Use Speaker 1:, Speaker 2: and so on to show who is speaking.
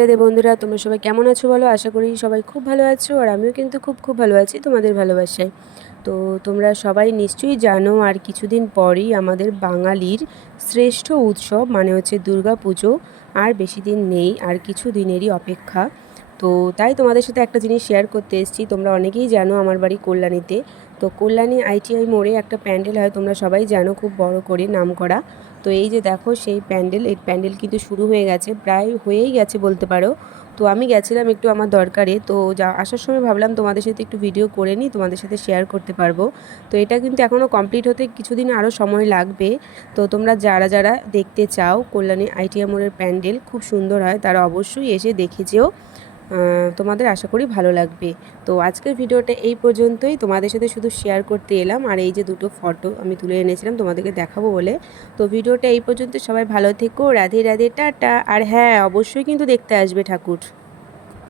Speaker 1: রাধে বন্ধুরা, তোমরা সবাই কেমন আছো বলো? আশা করি সবাই খুব ভালো আছো আর আমিও কিন্তু খুব খুব ভালো আছি তোমাদের ভালোবাসায়। তো তোমরা সবাই নিশ্চয়ই জানো আর কিছুদিন পরই আমাদের বাঙালির শ্রেষ্ঠ উৎসব মানে হচ্ছে দুর্গা পুজো আর বেশি দিন নেই, আর কিছু দিনেরই অপেক্ষা। তো তাই তোমাদের সাথে একটা জিনিস শেয়ার করতে এসেছি, তোমরা অনেকেই জানো আমার বাড়ি কল্যাণীতে। তো কল্যাণী আইটিআই মোড়ে একটা প্যান্ডেল হয়, তোমরা সবাই জানো খুব বড় করে নাম করা তো এই যে দেখো সেই প্যান্ডেল, এই প্যান্ডেল কিন্তু শুরু হয়ে গেছে, প্রায় হয়েই গেছে বলতে পারো। তো আমি গেছিলাম একটু আমার দরকারে, তো যা, আসার সময় ভাবলাম তোমাদের সাথে একটু ভিডিও করে নিই, তোমাদের সাথে শেয়ার করতে পারব। তো এটা কিন্তু এখনও কমপ্লিট হতে কিছুদিন আরও সময় লাগবে। তো তোমরা যারা যারা দেখতে চাও কল্যাণী আইটিআই মোড়ের প্যান্ডেল, খুব সুন্দর হয়, তারা অবশ্যই এসে দেখে যেও। তোমাদের আশা করি ভালো লাগবে। তো আজকের ভিডিওটা এই পর্যন্তই। তোমাদের সাথে শুধু শেয়ার করতে এলাম। আর এই যে দুটো ফটো আমি তুলে এনেছিলাম, তোমাদেরকে দেখাবো বলে। তো ভিডিওটা এই পর্যন্ত। সবাই ভালো থেকো। রাধে রাধে, টাটা। আর হ্যাঁ অবশ্যই কিন্তু দেখতে আসবে ঠাকুর।